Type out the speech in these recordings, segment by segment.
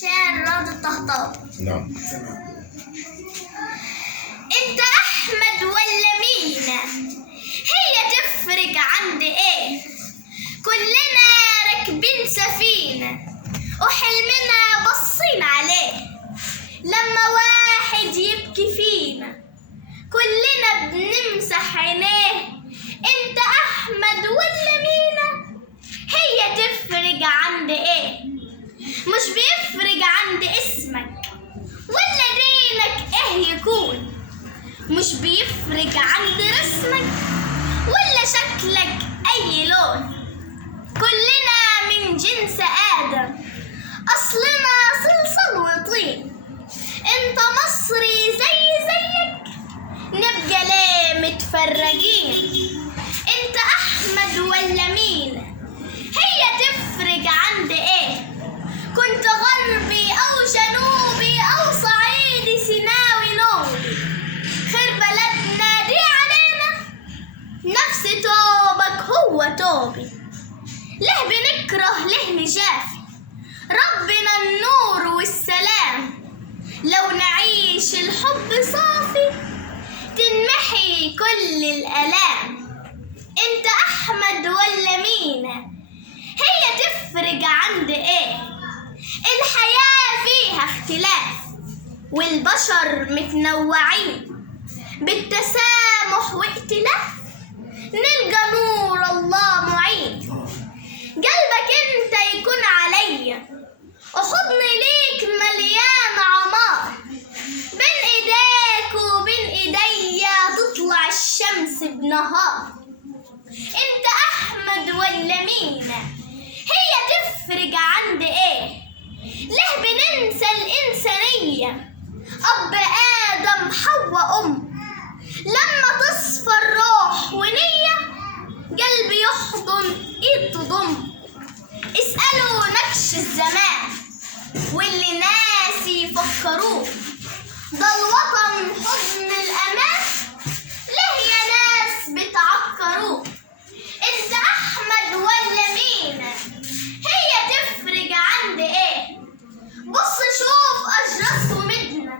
شعر رائد الطهطاوي. نعم. انت احمد ولا مينا؟ هي تفرق عند ايه؟ كلنا راكبين سفينة وحلمنا بصين عليه. لما واحد يبكي فينا كلنا بنمسح عينيه. انت احمد ولا مينا؟ هي تفرق عند ايه؟ مش بيفرق عند اسمك ولا دينك ايه يكون. مش بيفرق عند رسمك ولا شكلك اي لون. كلنا من جنس ادم اصلنا صلصال وطين. انت مصري زيك نبقى ليه متفرقين؟ انت احمد ولا مينا؟ هي تفرق عند ايه؟ كنت غربي او جنوبي او صعيدي سيناوي نوبي، خير بلدنا دي علينا نفس توبك هو توبي. ليه بنكره ليه نجافي؟ ربنا النور والسلام. لو نعيش الحب صافي تنمحي كل الآلام. انت احمد ولا مينا؟ هي تفرق عند ايه؟ الحياة فيها اختلاف والبشر متنوعين، بالتسامح وائتلاف نلقى نور الله معين. قلبك انت يكون عليا وحضني ليك مليان عمار. بين ايديك وبين ايديا تطلع الشمس بنهار. انت احمد ولا مينا؟ هي تفرق عند ايه؟ ليه بننسى الإنسانية؟ أب آدم حواء لما تصفى الروح ونية قلبي يحضن إيد تضم. اسألوا نكش الزمان واللي ناسي يفكروه. ده الوطن حضن الأمان ليه يا ناس بتعكروه؟ انت أحمد ولا مينا؟ هي تفرق عند ايه؟ بص شوف أجرس ومدنا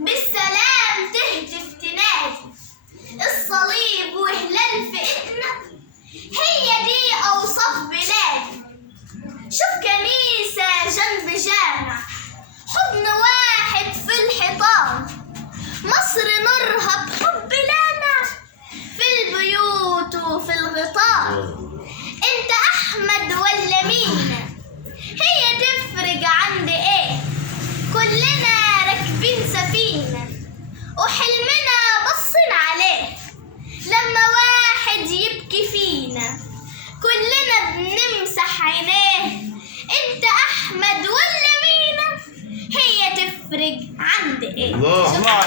بالسلام تهتف تنادي. الصليب وهلال في ايدنا هي دي أوصاف بلادي. شوف كنيسة جنب جامع، حضن واحد في الحيطان. مصر نورها بحب لامع في البيوت وفي الغيطان. انت أحمد ولا مينا؟ هي تفرق عند ايه؟ كلنا راكبين سفينة وحلمنا بصين عليه. لما واحد يبكي فينا كلنا بنمسح عينيه. انت احمد ولا مينا؟ هي تفرق عند ايه؟